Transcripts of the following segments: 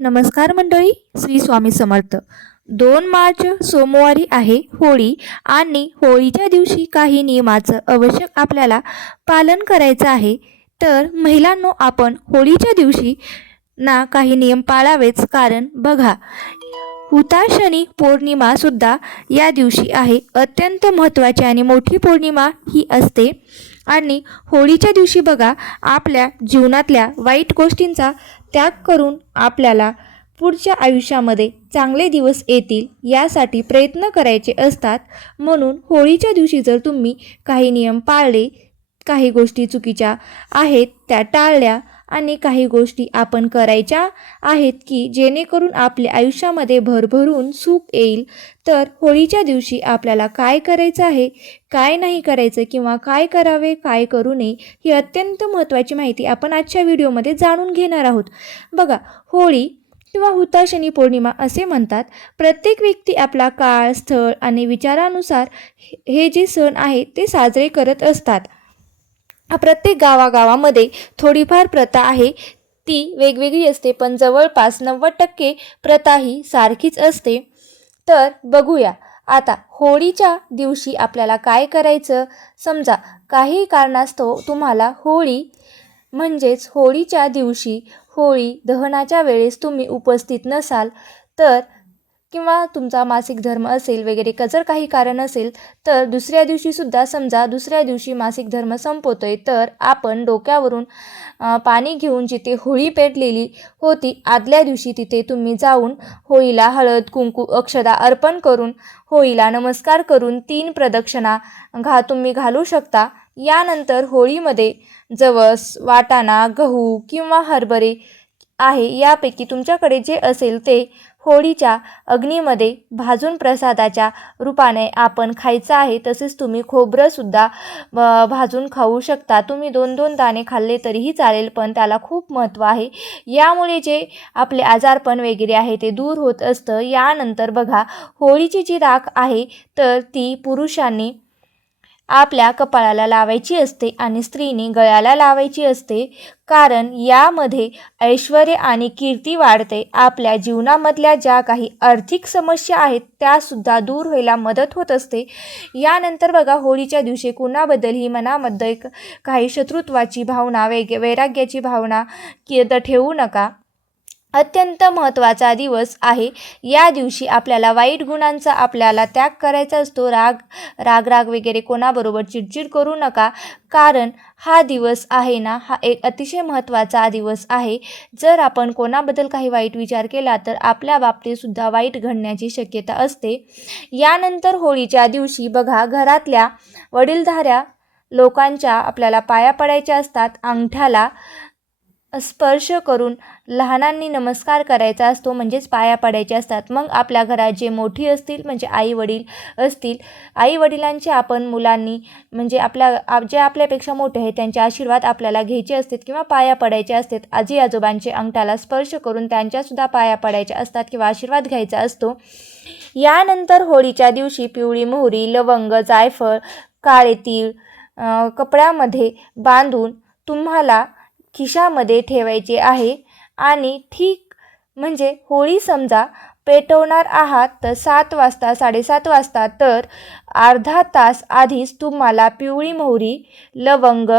नमस्कार मंडळी, श्री स्वामी समर्थ. 2 मार्च सोमवारी आहे होळी आणि होळीच्या दिवशी काही नियमाचं आवश्यक आपल्याला पालन करायचं आहे. तर महिलांनो, आपण होळीच्या दिवशी ना काही नियम पाळावेच, कारण बघा, हुताशनी पौर्णिमा सुद्धा या दिवशी आहे. अत्यंत महत्त्वाची आणि मोठी पौर्णिमा ही असते आणि होळीच्या दिवशी बघा, आपल्या जीवनातल्या वाईट गोष्टींचा त्याग करून आपल्याला पुढच्या आयुष्यामध्ये चांगले दिवस येतील यासाठी प्रयत्न करायचे असतात. म्हणून होळीच्या दिवशी जर तुम्ही काही नियम पाळले, काही गोष्टी चुकीच्या आहेत त्या टाळल्या आणि काही गोष्टी आपण करायच्या आहेत की जेणेकरून आपल्या आयुष्यामध्ये भरभरून सुख येईल, तर होळीच्या दिवशी आपल्याला काय करायचं आहे, काय नाही करायचं किंवा काय करावे, काय करू नये, ही अत्यंत महत्त्वाची माहिती आपण आजच्या व्हिडिओमध्ये जाणून घेणार आहोत. बघा, होळी किंवा हुताशनी पौर्णिमा असे म्हणतात. प्रत्येक व्यक्ती आपला काळ, स्थळ आणि विचारानुसार हे जे सण आहे ते साजरे करत असतात. प्रत्येक गावागावामध्ये थोडीफार प्रथा आहे, ती वेगवेगळी असते, पण जवळपास 90% प्रथा ही सारखीच असते. तर बघूया आता होळीच्या दिवशी आपल्याला काय करायचं. समजा काही कारणास्तव तुम्हाला होळी म्हणजेच होळीच्या दिवशी होळी दहनाच्या वेळेस तुम्ही उपस्थित नसाल, तर किंवा तुमचा मासिक धर्म असेल वगैरे जर काही कारण असेल, तर दुसऱ्या दिवशीसुद्धा समजा दुसऱ्या दिवशी मासिक धर्म संपवतोय, तर आपण डोक्यावरून पाणी घेऊन जिथे होळी पेटलेली होती आदल्या दिवशी तिथे तुम्ही जाऊन होळीला हळद, कुंकू, अक्षदा अर्पण करून होळीला नमस्कार करून 3 प्रदक्षिणा तुम्ही घालू शकता. यानंतर होळीमध्ये जवस, वाटाणा, गहू किंवा हरभरे आहे यापैकी तुमच्याकडे जे असेल ते होळीच्या अग्नीमध्ये भाजून प्रसादाच्या रूपाने आपण खायचं आहे. तसेच तुम्ही खोबरंसुद्धा भाजून खाऊ शकता. तुम्ही 2-2 दाणे खाल्ले तरीही चालेल, पण त्याला खूप महत्त्व आहे. यामुळे जे आपले आजारपण वगैरे आहे ते दूर होत असतं. यानंतर बघा, होळीची जी राख आहे तर ती पुरुषांनी आपल्या कपाळाला लावायची असते आणि स्त्रीने गळ्याला लावायची असते, कारण यामध्ये ऐश्वर्य आणि कीर्ती वाढते. आपल्या जीवनामधल्या ज्या काही आर्थिक समस्या आहेत त्यासुद्धा दूर व्हायला मदत होत असते. यानंतर बघा, होळीच्या दिवशी कुणाबद्दलही मनामध्ये काही शत्रुत्वाची भावना, वैराग्याची भावना ठेवू नका. अत्यंत महत्त्वाचा दिवस आहे. या दिवशी आपल्याला वाईट गुणांचा आपल्याला त्याग करायचा असतो. राग वगैरे कोणाबरोबर चिडचिड करू नका, कारण हा दिवस आहे ना, हा एक अतिशय महत्त्वाचा दिवस आहे. जर आपण कोणाबद्दल काही वाईट विचार केला तर आपल्या बाबतीतसुद्धा वाईट घडण्याची शक्यता असते. यानंतर होळीच्या दिवशी बघा, घरातल्या वडीलधाऱ्या लोकांच्या आपल्याला पाया पडायच्या असतात. अंगठ्याला स्पर्श करून लहानांनी नमस्कार करायचा असतो, म्हणजेच पाया पडायचे असतात. मग आपल्या घरात जे मोठी असतील म्हणजे आई वडील असतील, आई वडिलांचे आपण मुलांनी म्हणजे जे आपल्यापेक्षा मोठे आहेत त्यांचे आशीर्वाद आपल्याला घ्यायचे असतात किंवा पाया पडायचे असतात. आजी आजोबांचे अंगठ्याला स्पर्श करून त्यांच्यासुद्धा पाया पडायचे असतात किंवा आशीर्वाद घ्यायचा असतो. यानंतर होळीच्या दिवशी पिवळी मोहरी, लवंग, जायफळ, काळे तीळ कपड्यामध्ये बांधून तुम्हाला खिशामध्ये ठेवायचे आहे. आणि ठीक म्हणजे होळी समजा पेटवणार आहात तर 7 वाजता 7:30 वाजता, तर अर्धा तास आधीच तुम्हाला पिवळी मोहरी, लवंग,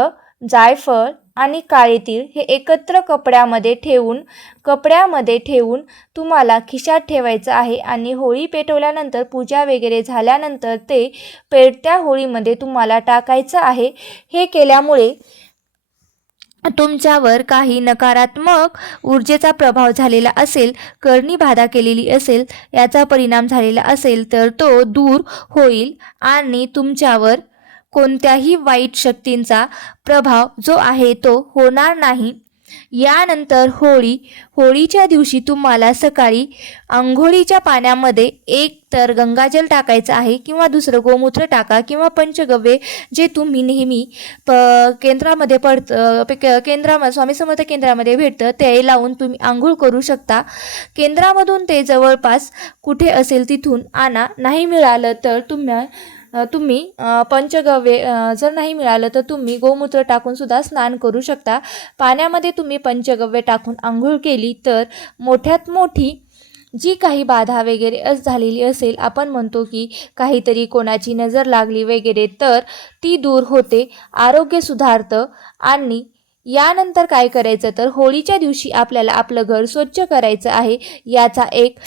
जायफळ आणि काळे तीळ हे एकत्र कपड्यामध्ये ठेवून तुम्हाला खिशात ठेवायचं आहे. आणि होळी पेटवल्यानंतर पूजा वगैरे झाल्यानंतर ते पेटत्या होळीमध्ये तुम्हाला टाकायचं आहे. हे केल्यामुळे तुमच्यावर काही नकारात्मक ऊर्जेचा प्रभाव झालेला असेल, करणी बाधा केलेली असेल, याचा परिणाम झालेला असेल तर तो दूर होईल आणि तुमच्यावर कोणत्याही वाईट शक्तींचा प्रभाव जो आहे तो होणार नाही. यानंतर होळीच्या दिवशी तुम्हाला सकाळी अंघोळीच्या पाण्यामध्ये एक तर गंगाजल टाकायचं आहे किंवा दुसरं गोमूत्र टाका किंवा पंचगव्य जे तुम्ही नेहमी केंद्रामध्ये स्वामी समर्थ केंद्रामध्ये भेटतं ते लावून तुम्ही आंघोळ करू शकता. केंद्रामधून ते जवळपास कुठे असेल तिथून आणा. नाही मिळालं तर तुम्ही तुम्ही पंचगव्य जर नाही मिळालं तर तुम्ही गोमूत्र टाकून सुद्धा स्नान करू शकता. पाण्यामध्ये तुम्ही पंचगव्य टाकून आंघोळ केली तर मोठ्यात मोठी जी काही बाधा वगैरे झालेली असेल, आपण म्हणतो की काहीतरी कोणाची नजर लागली वगैरे, तर ती दूर होते, आरोग्य सुधारतं. आणि यानंतर काय करायचं तर होळीच्या दिवशी आपल्याला आपलं घर स्वच्छ करायचं आहे. याचा एक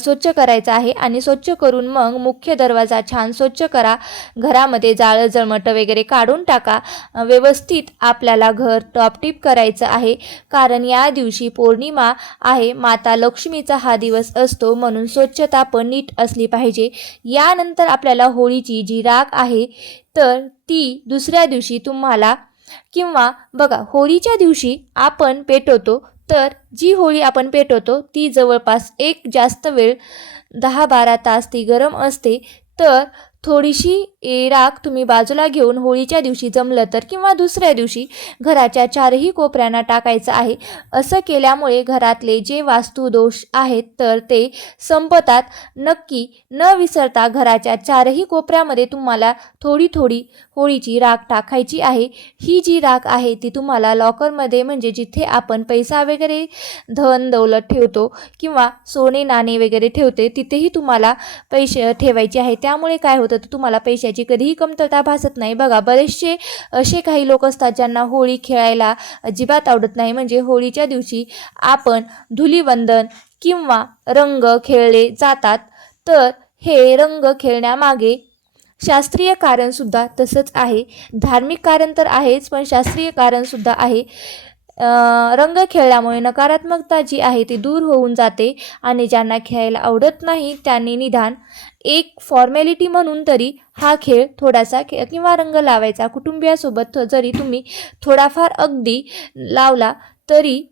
स्वच्छ करायचं आहे आणि स्वच्छ करून मग मुख्य दरवाजा छान स्वच्छ करा. घरामध्ये जाळं जळमटं वगैरे काढून टाका. व्यवस्थित आपल्याला घर टॉपटीप करायचं आहे, कारण या दिवशी पौर्णिमा आहे, माता लक्ष्मीचा हा दिवस असतो, म्हणून स्वच्छता पण नीट असली पाहिजे. यानंतर आपल्याला होळीची जी राख आहे तर ती दुसऱ्या दिवशी तुम्हाला, किंवा बघा होळीच्या दिवशी आपण पेटवतो, तर जी होळी आपण पेटवतो ती जवळपास एक जास्त वेळ 10-12 तास ती गरम असते. तर थोडीशी राख तुम्ही बाजूला घेऊन होळीच्या दिवशी जमलं तर, किंवा दुसऱ्या दिवशी घराच्या चारही कोपऱ्यांना टाकायचं आहे. असं केल्यामुळे घरातले जे वास्तुदोष आहेत तर ते संपतात. नक्की न विसरता घराच्या चारही कोपऱ्यामध्ये तुम्हाला थोडी थोडी होळीची राख टाकायची आहे. ही जी राख आहे ती तुम्हाला लॉकरमध्ये, म्हणजे जिथे आपण पैसा वगैरे धन दौलत ठेवतो किंवा सोने नाणे वगैरे ठेवते, तिथेही तुम्हाला पैसे ठेवायचे आहे. त्यामुळे काय होतं तर तुम्हाला पैशाची कधीही कमतरता भासत नाही. बघा बरेचसे असे काही लोक असतात ज्यांना होळी खेळायला अजिबात आवडत नाही. म्हणजे होळीच्या दिवशी आपण धुलीवंदन किंवा रंग खेळले जातात, तर हे रंग खेळण्यामागे शास्त्रीय कारणसुद्धा तसंच आहे. धार्मिक कारण तर आहेच, पण शास्त्रीय कारणसुद्धा आहे. रंग खेळल्यामुळे नकारात्मकता जी आहे ती दूर होऊन जाते, आणि ज्यांना खेळायला आवडत नाही त्यांनी निदान एक फॉर्मॅलिटी म्हणून तरी हा खेळ थोडासा किंवा रंग लावायचा. कुटुंबियासोबत जरी तुम्ही थोडाफार अगदी लावला तरी,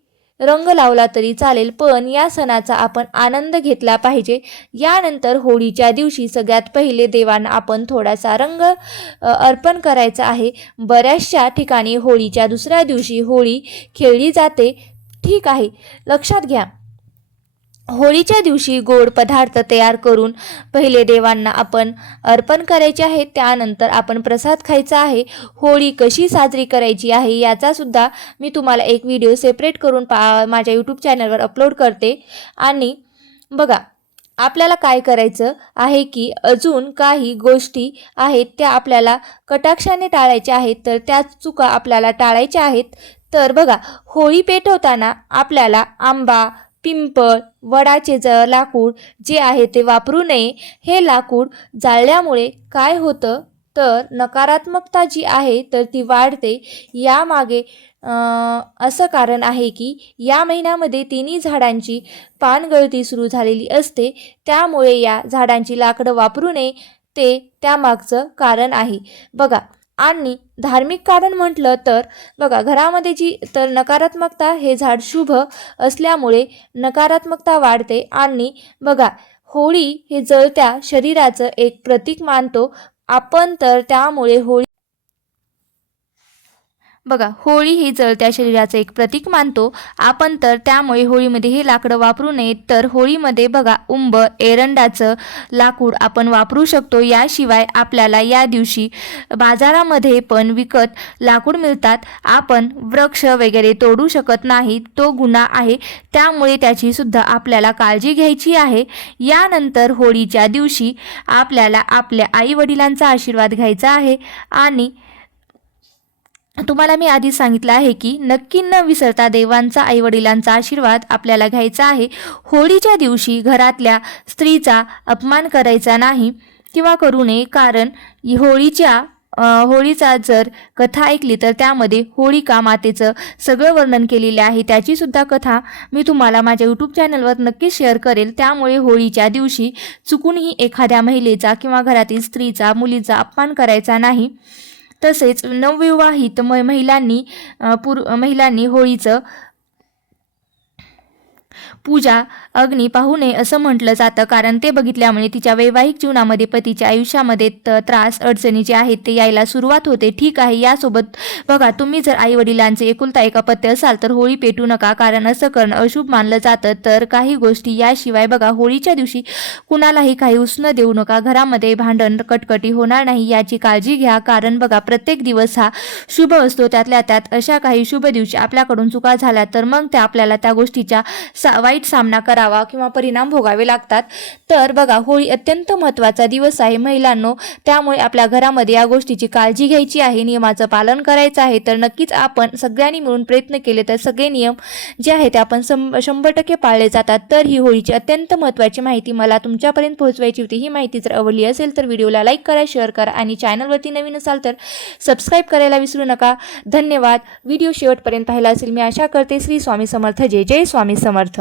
रंग लावला तरी चालेल, पण या सणाचा आपण आनंद घेतला पाहिजे. यानंतर होळीच्या दिवशी सगळ्यात पहिले देवांना आपण थोडासा रंग अर्पण करायचा आहे. बऱ्याचशा ठिकाणी होळीच्या दुसऱ्या दिवशी होळी खेळली जाते, ठीक आहे, लक्षात घ्या. होळीच्या दिवशी गोड पदार्थ तयार करून पहिले देवांना आपण अर्पण करायचे आहे. त्यानंतर आपण प्रसाद खायचा आहे. होळी कशी साजरी करायची आहे याचा सुद्धा मी तुम्हाला एक व्हिडिओ सेपरेट करून माझ्या यूट्यूब चॅनलवर अपलोड करते. आणि बघा आपल्याला काय करायचं आहे की अजून काही गोष्टी आहेत त्या आपल्याला कटाक्षाने टाळायच्या आहेत, तर त्या चुका आपल्याला टाळायच्या आहेत. तर बघा होळी पेटवताना आपल्याला आंबा, पिंपळ, वडाचे लाकूड जे आहे ते वापरू नये. हे लाकूड जाळल्यामुळे काय होतं तर नकारात्मकता जी आहे तर ती वाढते. यामागे असं कारण आहे की या महिन्यामध्ये तिन्ही झाडांची पानगळती सुरू झालेली असते, त्यामुळे या झाडांची लाकडं वापरू नये, ते त्यामागचं कारण आहे. बघा आणि धार्मिक कारण म्हटलं तर बघा घरामध्ये जी तर नकारात्मकता, हे झाड शुभ असल्यामुळे नकारात्मकता वाढते. आणि बघा होळी हे जळत्या शरीराचं एक प्रतीक मानतो आपण, तर त्यामुळे होळी ही जळत्या शरीराचं एक प्रतीक मानतो आपण, तर त्यामुळे होळीमध्ये हे लाकडं वापरू नयेत. तर होळीमध्ये बघा उंब, एरंडाचं लाकूड आपण वापरू शकतो. याशिवाय आपल्याला या दिवशी बाजारामध्ये पण विकत लाकूड मिळतात. आपण वृक्ष वगैरे तोडू शकत नाही, तो गुन्हा आहे, त्यामुळे त्याची सुद्धा आपल्याला काळजी घ्यायची आहे. यानंतर होळीच्या दिवशी आपल्याला आपल्या आई वडिलांचा आशीर्वाद घ्यायचा आहे. आणि तुम्हाला मी आधी सांगितलं आहे की नक्की न विसरता देवांचा, आईवडिलांचा आशीर्वाद आपल्याला घ्यायचा आहे. होळीच्या दिवशी घरातल्या स्त्रीचा अपमान करायचा नाही किंवा करू नये, कारण होळीचा जर कथा ऐकली तर त्यामध्ये होळिका मातेचं सगळं वर्णन केलेलं आहे. त्याचीसुद्धा कथा मी तुम्हाला माझ्या यूट्यूब चॅनलवर नक्कीच शेअर करेल. त्यामुळे होळीच्या दिवशी चुकूनही एखाद्या महिलेचा किंवा घरातील स्त्रीचा, मुलीचा अपमान करायचा नाही. तसेच नवविवाहित महिलांनी होळीचं पूजा अग्नी पाहू नये असं म्हटलं जातं, कारण ते बघितल्यामुळे तिच्या वैवाहिक जीवनामध्ये पतीच्या आयुष्यामध्ये त्रास अडचणी जे आहेत ते यायला सुरुवात होते. ठीक आहे, यासोबत बघा, तुम्ही जर आई वडिलांचे एकुलता एक अपत्य असाल तर होळी पेटू नका, कारण असं करणं अशुभ मानलं जातं. तर काही गोष्टी याशिवाय बघा, होळीच्या दिवशी कुणालाही काही उसणं देऊ नका, घरामध्ये भांडण कटकटी होणार नाही याची काळजी घ्या, कारण बघा प्रत्येक दिवस हा शुभ असतो. त्यातल्या त्यात अशा काही शुभ दिवशी आपल्याकडून चुका झाल्या तर मग त्या आपल्याला त्या गोष्टीच्या वाईट सामना करावा किंवा परिणाम भोगावे लागतात. तर बघा, होळी अत्यंत महत्त्वाचा दिवस आहे महिलांनो, त्यामुळे आपल्या घरामध्ये या गोष्टीची काळजी घ्यायची आहे, नियमाचं पालन करायचं आहे. तर नक्कीच आपण सगळ्यांनी मिळून प्रयत्न केले तर सगळे नियम जे आहेत ते आपण 100% पाळले जातात. तर ही होळीची अत्यंत महत्त्वाची माहिती मला तुमच्यापर्यंत पोहोचवायची होती. ही माहिती जर आवडली असेल तर व्हिडिओला लाईक करा, शेअर करा आणि चॅनलवरती नवीन असाल तर सबस्क्राईब करायला विसरू नका. धन्यवाद. व्हिडिओ शेवटपर्यंत पाहिला असेल मी आशा करते. श्री स्वामी समर्थ. जय जय स्वामी समर्थ.